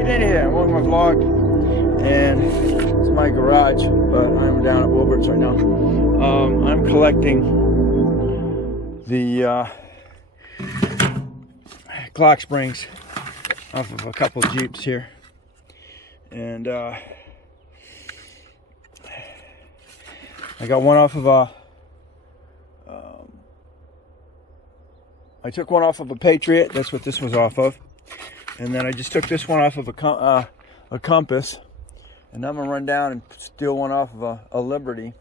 Hey, Danny here. I'm on my vlog, and it's my garage, but I'm down at Wilberts right now. I'm collecting the clock springs off of a couple of Jeeps here, and I got one off of a. I took one off of a Patriot. That's what this was off of. And then I just took this one off of a Compass. And I'm going to run down and steal one off of a Liberty.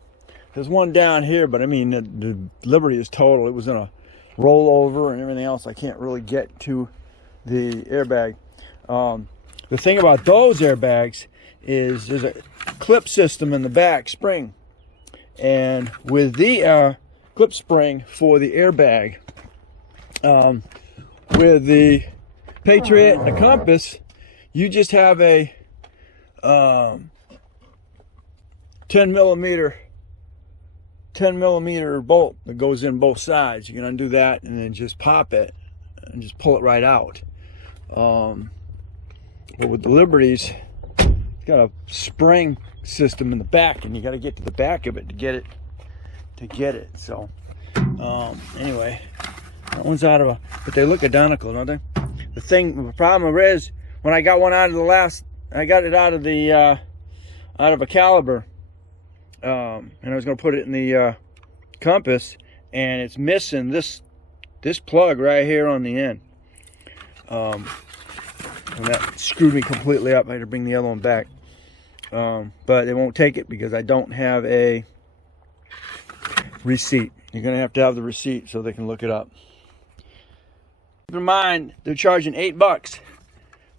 There's one down here, but I mean, the Liberty is total. It was in a rollover and everything else. I can't really get to the airbag. The thing about those airbags is there's a clip system in the back spring. And with the clip spring for the airbag, with the Patriot and the Compass, you just have a 10 millimeter bolt that goes in both sides. You can undo that and then just pop it and just pull it right out. But with the Liberties, it's got a spring system in the back, and you got to get to the back of it to get it. So anyway, that one's out of a, but they look identical, don't they? The problem is, when I got one out of I got it out of the out of a caliber, and I was going to put it in the Compass, and it's missing this plug right here on the end, and that screwed me completely up. I had to bring the other one back, but they won't take it because I don't have a receipt. You're going to have the receipt so they can look it up. Keep in mind, they're charging $8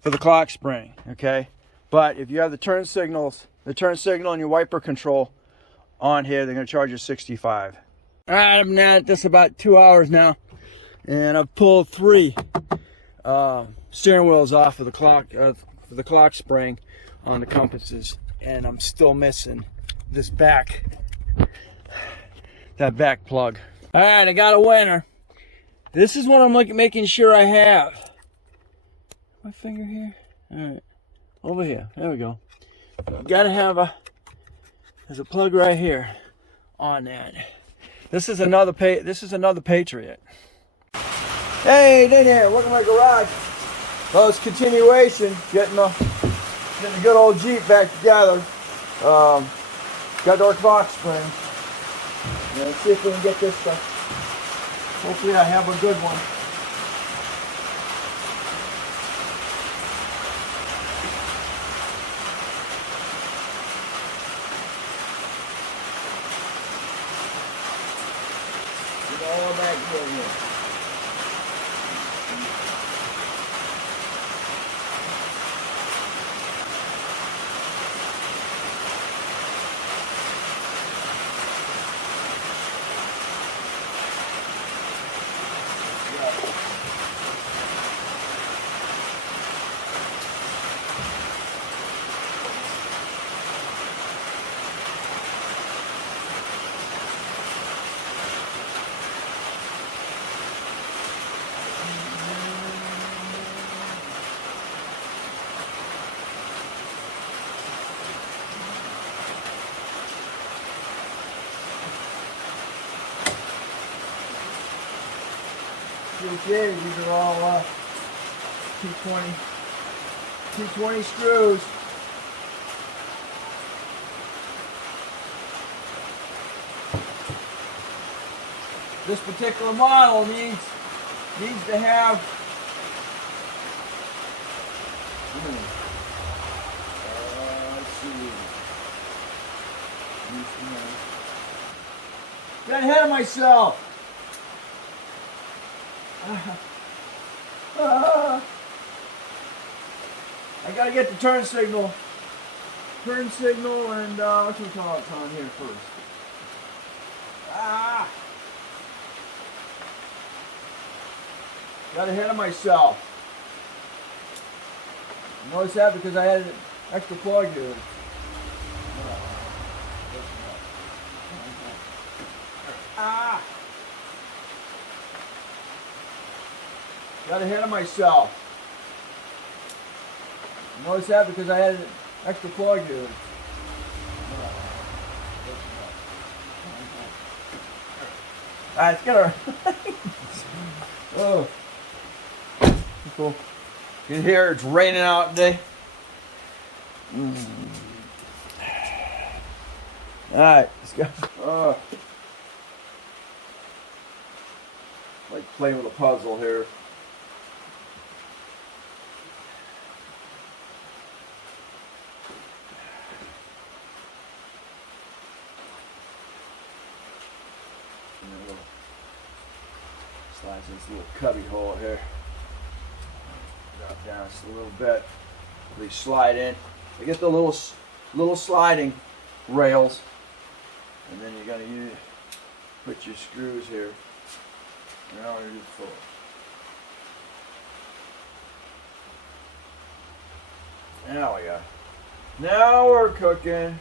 for the clock spring, okay? But if you have the turn signal and your wiper control on here, they're going to charge you $65. All right, I've been at this about 2 hours now, and I've pulled 3 steering wheels off of the clock spring on the compasses, and I'm still missing this back plug. All right, I got a winner. This is what I'm making sure I have. My finger here. All right, over here. There we go. Got to have there's a plug right here on that. This is another Patriot. Hey, in here. Look at my garage. Well, it's continuation. Getting a good old Jeep back together. Got our clock spring. Let's see if we can get this stuff. Hopefully I have a good one. Get all back here. These are all 220 screws. This particular model needs to have let's see. Got ahead of myself. I gotta get the turn signal and what should we call it on here first? Got ahead of myself. Notice that because I had an extra plug here. Got ahead of myself. Notice that because I had an extra plug here. Alright, it's gonna. Oh, cool. You can hear it's raining out today. Alright, let's go. Like playing with a puzzle here. Slides in this little cubby hole here. Drop down just a little bit. They slide in. They get the little sliding rails, and then you're gonna put your screws here. Now we're just full. Now we got. Now we're cooking.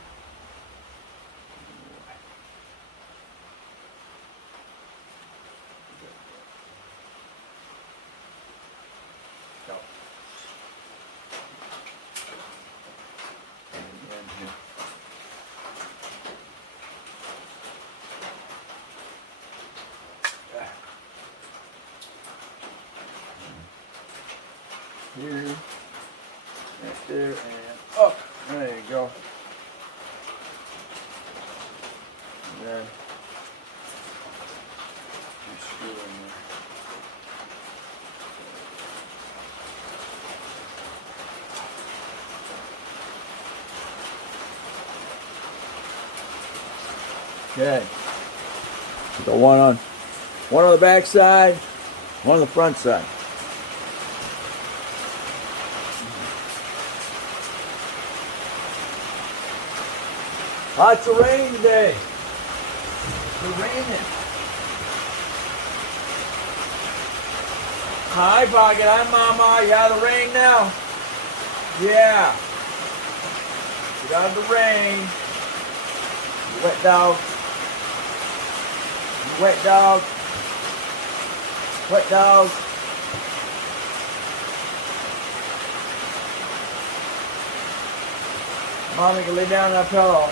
Here, right there, and up. There you go. And then you screw in there. Okay. So one on the back side, one on the front side. Lots of rain today. It's raining. Hi, Pocket. Hi, Mama. You out of the rain now? Yeah. Get out of the rain. You wet dog. You wet dog. Wet dog. Mommy can lay down on that pillow.